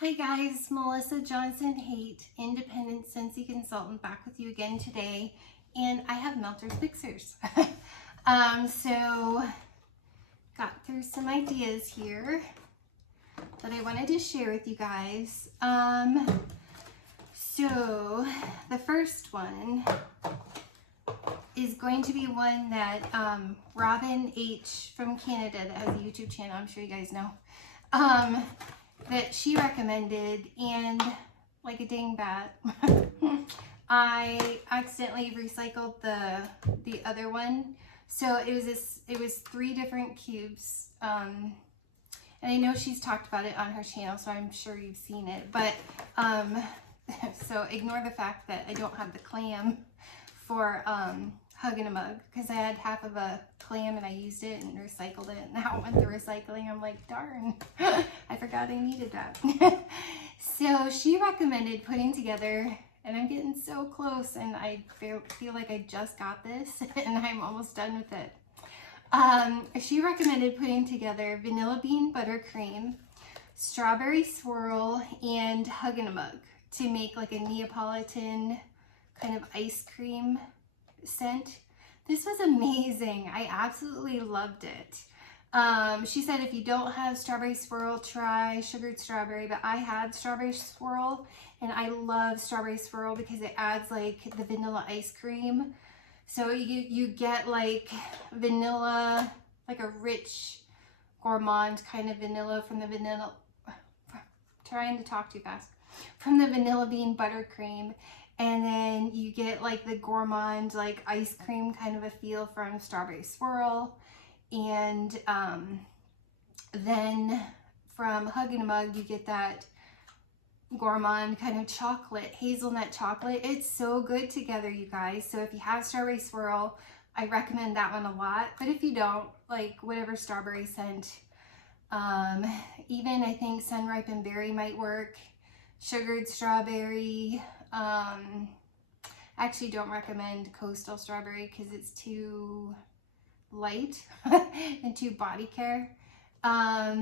Hi guys, Melissa Johnson Haight, independent Scentsy consultant, back with you again today, and I have melters fixers. So got through some ideas here that I wanted to share with you guys. So the first one is going to be one that Robin H from Canada, that has a YouTube channel, I'm sure you guys know, that she recommended, and like a dingbat, I accidentally recycled the other one. So it was 3 different cubes, and I know she's talked about it on her channel, so I'm sure you've seen it, but so ignore the fact that I don't have the clam for Hug in a Mug, because I had half of a clam and I used it and recycled it, and now it went to recycling. I'm like, darn, I forgot I needed that. So she recommended putting together, and I'm getting so close, and I feel like I just got this and I'm almost done with it. She recommended putting together vanilla bean buttercream, strawberry swirl, and Hug in a Mug to make like a Neapolitan kind of ice cream scent. This was amazing. I absolutely loved it. She said if you don't have strawberry swirl, try sugared strawberry, but I had strawberry swirl, and I love strawberry swirl because it adds like the vanilla ice cream. So you get like vanilla, like a rich gourmand kind of vanilla from the vanilla, trying to talk too fast, from the vanilla bean buttercream. And then you get like the gourmand, like ice cream kind of a feel from strawberry swirl. And then from Hug in a Mug, you get that gourmand kind of chocolate, hazelnut chocolate. It's so good together, you guys. So if you have strawberry swirl, I recommend that one a lot. But if you don't, like whatever strawberry scent, even I think sun-ripened berry might work. Sugared strawberry. Actually don't recommend coastal strawberry because it's too light and too body care. But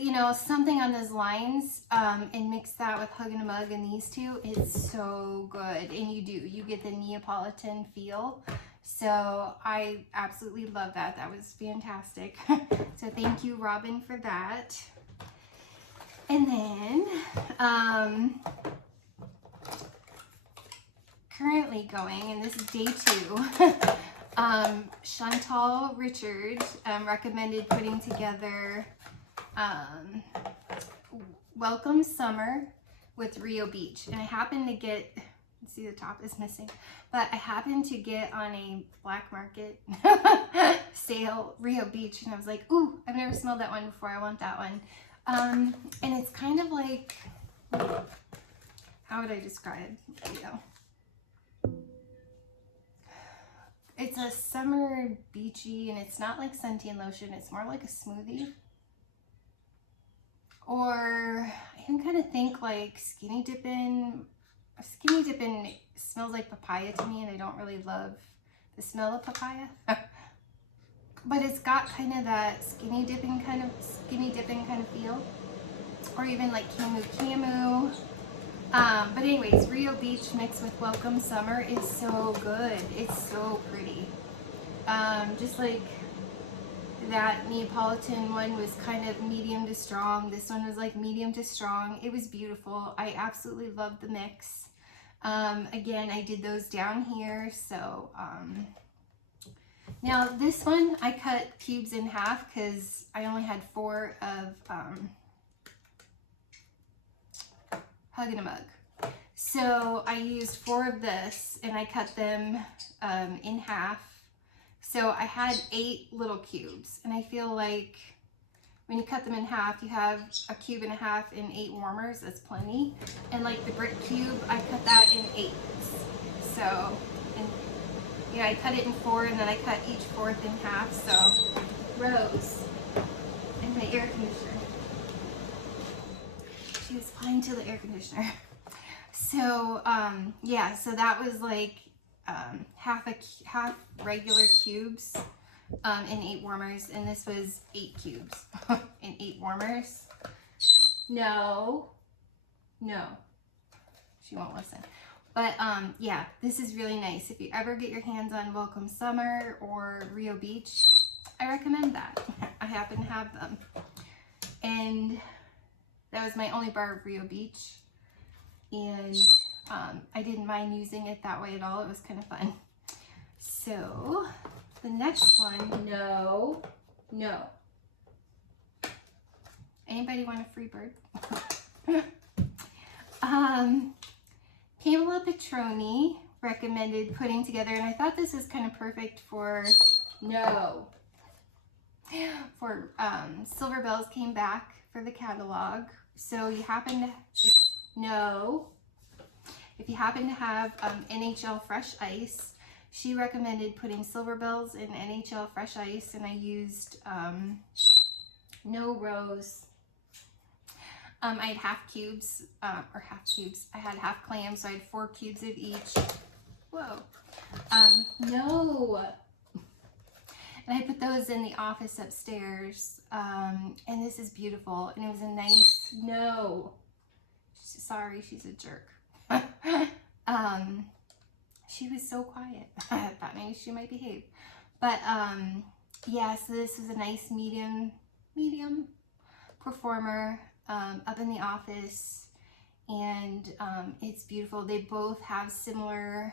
you know, something on those lines, and mix that with Hug in a Mug and these two, it's so good. And you get the Neapolitan feel. So I absolutely love that. That was fantastic. So thank you, Robin, for that. And then, currently going, and this is day 2, Chantal Richard recommended putting together Welcome Summer with Rio Beach. And I happened to get, see the top is missing, but I happened to get on a black market sale Rio Beach, and I was like, ooh, I've never smelled that one before, I want that one. And it's kind of like, how would I describe, you know, it's a summer beachy, and it's not like scenty and lotion, it's more like a smoothie. Or I can kind of think like skinny dipping. Skinny dipping smells like papaya to me, and I don't really love the smell of papaya. But it's got kind of that skinny dipping kind of feel, or even like Camu. But anyways, Rio Beach mixed with Welcome Summer is so good. It's so pretty. Just like that Neapolitan one was kind of medium to strong. This one was like medium to strong. It was beautiful. I absolutely loved the mix. Again, I did those down here. So, now this one, I cut cubes in half because I only had 4 of Hug in a Mug. So I used 4 of this, and I cut them in half. So I had 8 little cubes, and I feel like when you cut them in half, you have a cube and a half and 8 warmers. That's plenty. And like the brick cube, I cut that in 8. So, and yeah, I cut it in 4, and then I cut each 4th in half. So, Rose and the air conditioner. She was flying to the air conditioner. So, yeah, so that was like half regular cubes and 8 warmers, and this was 8 cubes and 8 warmers. No. No. She won't listen. But yeah, this is really nice. If you ever get your hands on Welcome Summer or Rio Beach, I recommend that. I happen to have them. And that was my only bar of Rio Beach. And I didn't mind using it that way at all. It was kind of fun. So the next one, no. Anybody want a free bird? Pamela Petroni recommended putting together, and I thought this was kind of perfect for, Silver Bells came back for the catalog. So you happen to, if you happen to have NHL Fresh Ice, she recommended putting Silver Bells in NHL Fresh Ice, and I used No Rose. I had half cubes, I had half clams, so I had 4 cubes of each. Whoa. No. And I put those in the office upstairs, and this is beautiful, and it was a nice, sorry, she's a jerk. She was so quiet. I thought maybe she might behave. But, yeah, so this was a nice medium performer. Up in the office, and it's beautiful. They both have similar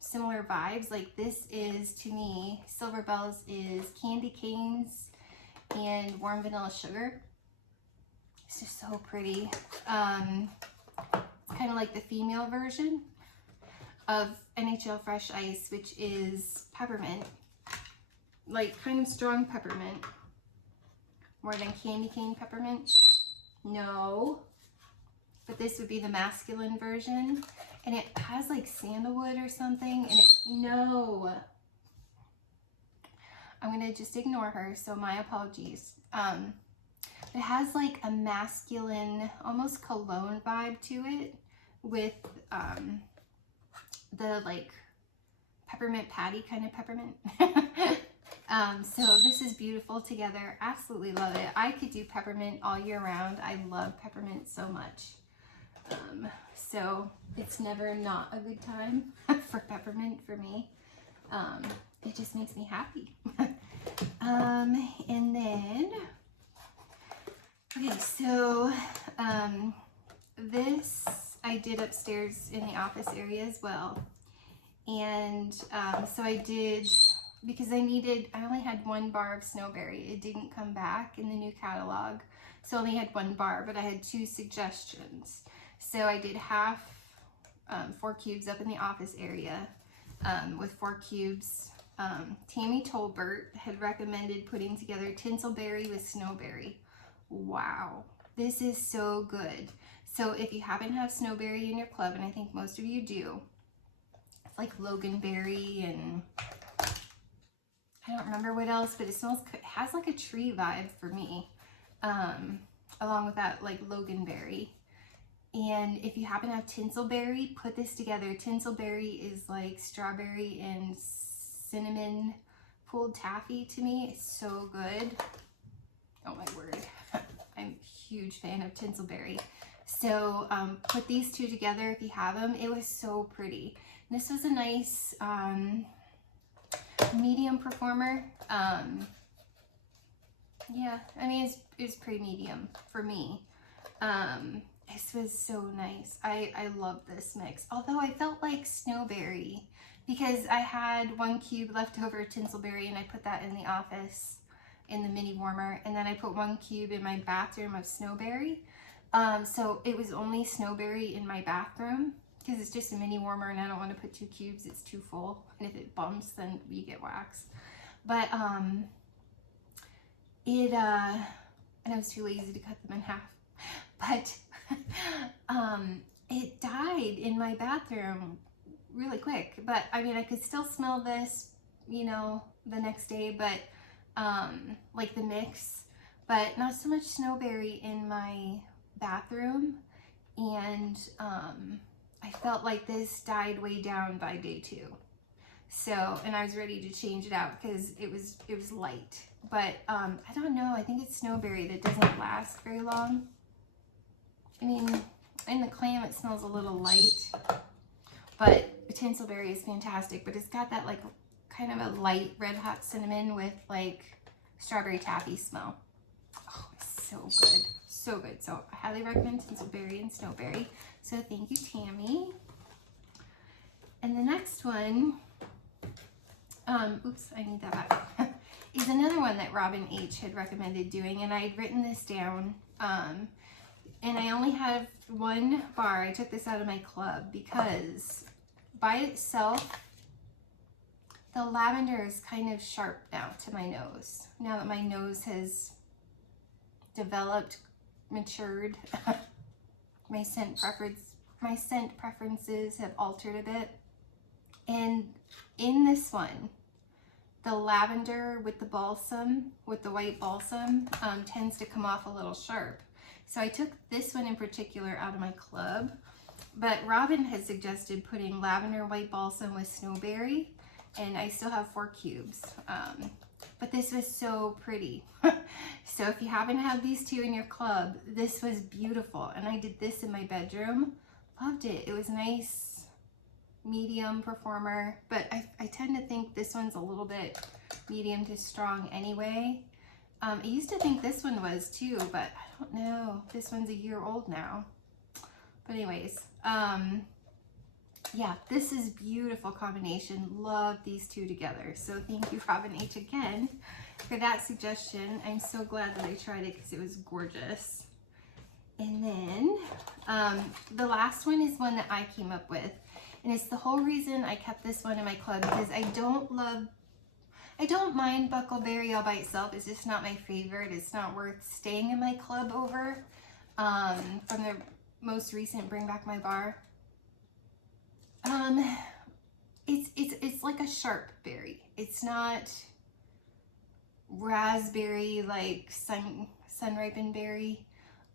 vibes. Like this is, to me, Silver Bells is candy canes and warm vanilla sugar. It's just so pretty. It's kind of like the female version of NHL Fresh Ice, which is peppermint, like kind of strong peppermint. More than candy cane peppermint? No. But this would be the masculine version. And it has like sandalwood or something. And I'm going to just ignore her. So my apologies. It has like a masculine, almost cologne vibe to it. With the like peppermint patty kind of peppermint. So this is beautiful together. Absolutely love it. I could do peppermint all year round. I love peppermint so much. So it's never not a good time for peppermint for me. It just makes me happy. And then, okay, so this I did upstairs in the office area as well. And so I did, because I only had 1 bar of Snowberry. It didn't come back in the new catalog. So I only had 1 bar, but I had 2 suggestions. So I did half, 4 cubes up in the office area with 4 cubes. Tammy Tolbert had recommended putting together Tinselberry with Snowberry. Wow, this is so good. So if you happen to have Snowberry in your club, and I think most of you do, it's like Loganberry and I don't remember what else, but it has like a tree vibe for me, along with that like Loganberry. And if you happen to have Tinselberry, put this together. Tinselberry is like strawberry and cinnamon pulled taffy to me. It's so good. Oh my word. I'm a huge fan of Tinselberry. So put these 2 together if you have them. It was so pretty. And this was a nice medium performer. Yeah, I mean, it's pretty medium for me. This was so nice. I love this mix. Although I felt like Snowberry, because I had 1 cube left over of Tinselberry and I put that in the office in the mini warmer. And then I put 1 cube in my bathroom of Snowberry. So it was only Snowberry in my bathroom because it's just a mini warmer and I don't want to put 2 cubes. It's too full. And if it bumps, then you get waxed. But, and I was too lazy to cut them in half. But it died in my bathroom really quick. But I mean, I could still smell this, you know, the next day, but like the mix, but not so much Snowberry in my bathroom. And I felt like this died way down by day 2. So, and I was ready to change it out because it was light. but I don't know. I think it's Snowberry that doesn't last very long. I mean, in the clam it smells a little light, but Tinselberry is fantastic. But it's got that like kind of a light red hot cinnamon with like strawberry taffy smell. Oh, it's so good. So good. So I highly recommend Tinselberry and Snowberry. So thank you, Tammy. And the next one, oops, I need that back, is another one that Robin H. had recommended doing, and I had written this down, and I only have one bar. I took this out of my club because by itself, the lavender is kind of sharp now to my nose. Now that my nose has developed, matured, my scent preferences have altered a bit. And in this one, the lavender with the balsam, with the white balsam, tends to come off a little sharp. So I took this one in particular out of my club, but Robin had suggested putting lavender white balsam with Snowberry, and I still have 4 cubes. But this was so pretty. So if you happen to have these 2 in your club, this was beautiful. And I did this in my bedroom. Loved it. It was nice, medium performer, but I tend to think this one's a little bit medium to strong anyway. I used to think this one was too, but I don't know. This one's a year old now. But anyways, yeah, this is beautiful combination. Love these 2 together. So thank you, Robin H. again for that suggestion. I'm so glad that I tried it because it was gorgeous. And then the last one is one that I came up with. And it's the whole reason I kept this one in my club, because I don't mind Buckleberry all by itself. It's just not my favorite. It's not worth staying in my club over. From the most recent Bring Back My Bar. It's like a sharp berry. It's not raspberry like sun ripened berry.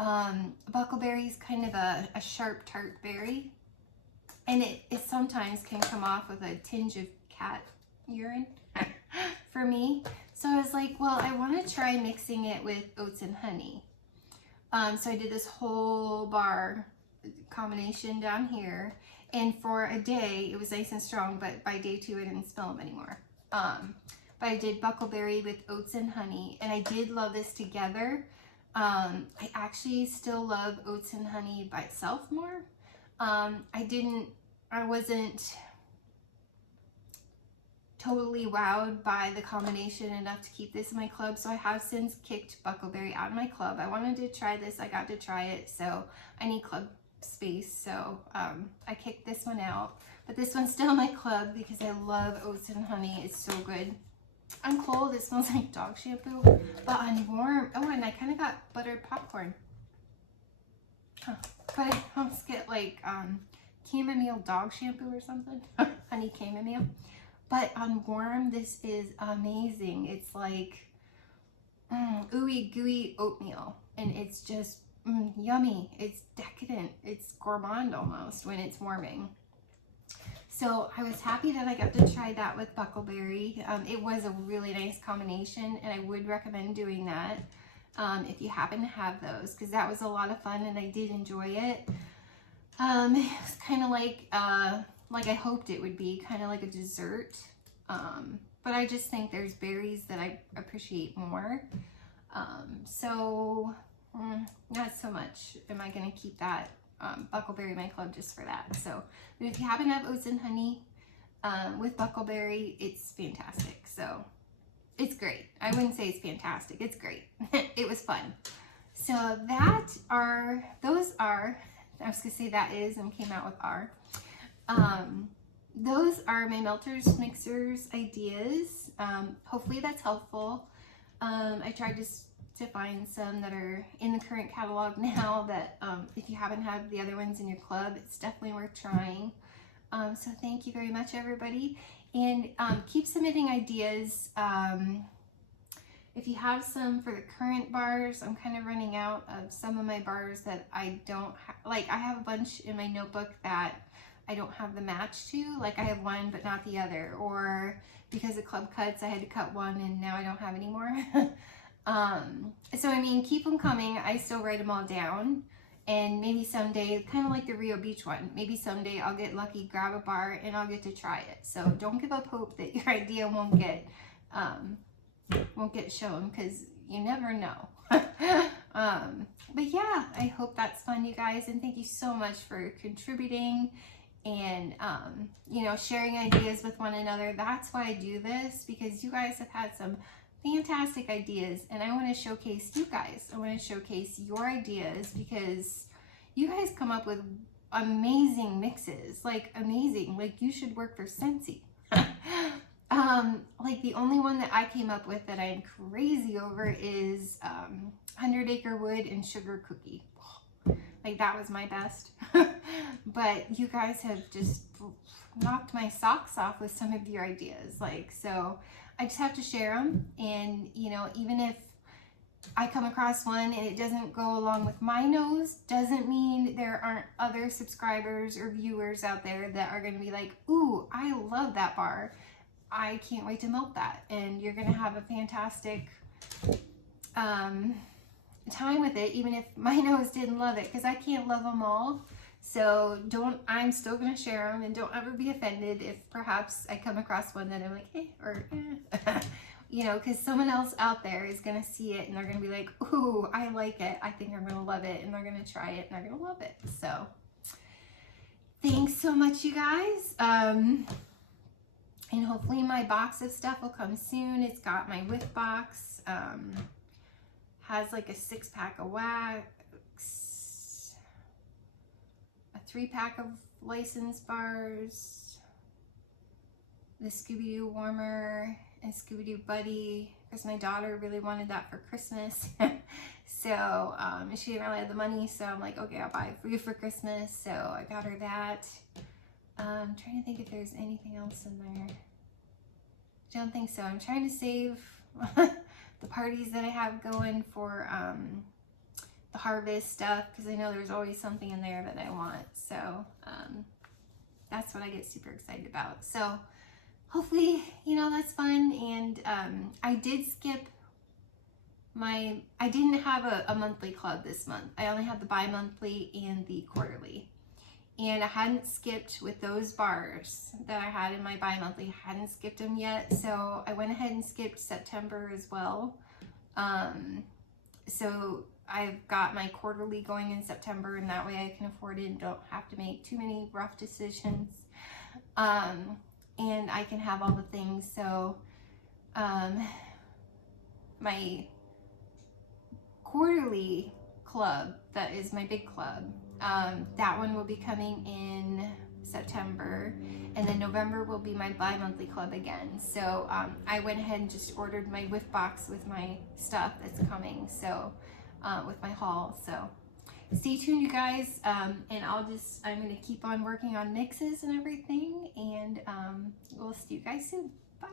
Buckleberry is kind of a sharp tart berry, and it sometimes can come off with a tinge of cat urine for me. So I was like, well, I want to try mixing it with oats and honey. So I did this whole bar combination down here, and for a day it was nice and strong, but by day 2 I didn't smell them anymore. But I did Buckleberry with oats and honey, and I did love this together. I actually still love oats and honey by itself more. I wasn't totally wowed by the combination enough to keep this in my club, so I have since kicked Buckleberry out of my club. I wanted to try this, I got to try it, so I need club space, so I kicked this one out. But this one's still in my club because I love oats and honey. It's so good. On cold, it smells like dog shampoo, but on warm, oh, and I kind of got buttered popcorn. Huh. But I almost get like chamomile dog shampoo or something. Honey chamomile. But on warm, this is amazing. It's like ooey gooey oatmeal, and it's just yummy. It's decadent. It's gourmand almost when it's warming. So I was happy that I got to try that with Buckleberry. It was a really nice combination, and I would recommend doing that if you happen to have those, because that was a lot of fun and I did enjoy it. It was kind of like I hoped it would be, kind of like a dessert. But I just think there's berries that I appreciate more. So not so much am I going to keep that Buckleberry in my club just for that. So, but if you happen to have oats and honey with Buckleberry, it's fantastic. So it's great. I wouldn't say it's fantastic. It's great. It was fun. So those are, I was going to say that is, and came out with are. Those are my melters, mixers, ideas. Hopefully that's helpful. I tried to find some that are in the current catalog now that if you haven't had the other ones in your club, it's definitely worth trying. So thank you very much, everybody. And keep submitting ideas. If you have some for the current bars, I'm kind of running out of some of my bars that I don't like. I have a bunch in my notebook that I don't have the match to, like I have one but not the other, or because of club cuts I had to cut one and now I don't have any more. So I mean, keep them coming. I still write them all down, and maybe someday, kind of like the Rio Beach one, maybe someday I'll get lucky, grab a bar, and I'll get to try it. So don't give up hope that your idea won't get shown, because you never know. But yeah, I hope that's fun, you guys, and thank you so much for contributing and you know, sharing ideas with one another. That's why I do this, because you guys have had some fantastic ideas, and I want to showcase you guys. I want to showcase your ideas, because you guys come up with amazing mixes, like amazing. Like, you should work for Scentsy. Like, the only one that I came up with that I'm crazy over is 100 Acre Wood and Sugar Cookie. Like, that was my best. But you guys have just knocked my socks off with some of your ideas. Like, so I just have to share them. And, you know, even if I come across one and it doesn't go along with my nose, doesn't mean there aren't other subscribers or viewers out there that are going to be like, ooh, I love that bar. I can't wait to melt that. And you're going to have a fantastic time with it, even if my nose didn't love it, because I can't love them all. So I'm still going to share them, and don't ever be offended if perhaps I come across one that I'm like, eh, or eh. You know, because someone else out there is going to see it and they're going to be like, ooh, I like it. I think I'm going to love it. And they're going to try it and they're going to love it. So thanks so much, you guys. And hopefully my box of stuff will come soon. It's got my whip box. Has like a 6-pack of wax, a 3-pack of license bars, the Scooby-Doo warmer, and Scooby-Doo Buddy, because my daughter really wanted that for Christmas. So she didn't really have the money, so I'm like, okay, I'll buy it for you for Christmas. So I got her that. I'm trying to think if there's anything else in there. I don't think so. I'm trying to save the parties that I have going for the harvest stuff, because I know there's always something in there that I want. So that's what I get super excited about. So hopefully, you know, that's fun. And I did skip I didn't have a monthly club this month. I only had the bi-monthly and the quarterly. And I hadn't skipped with those bars that I had in my bi-monthly. I hadn't skipped them yet. So I went ahead and skipped September as well. So I've got my quarterly going in September, and that way I can afford it and don't have to make too many rough decisions. And I can have all the things. So my quarterly club, that is my big club, that one will be coming in September, and then November will be my bi-monthly club again. So I went ahead and just ordered my whiff box with my stuff that's coming, so with my haul. So stay tuned, you guys, and I'm gonna keep on working on mixes and everything, and we'll see you guys soon. Bye.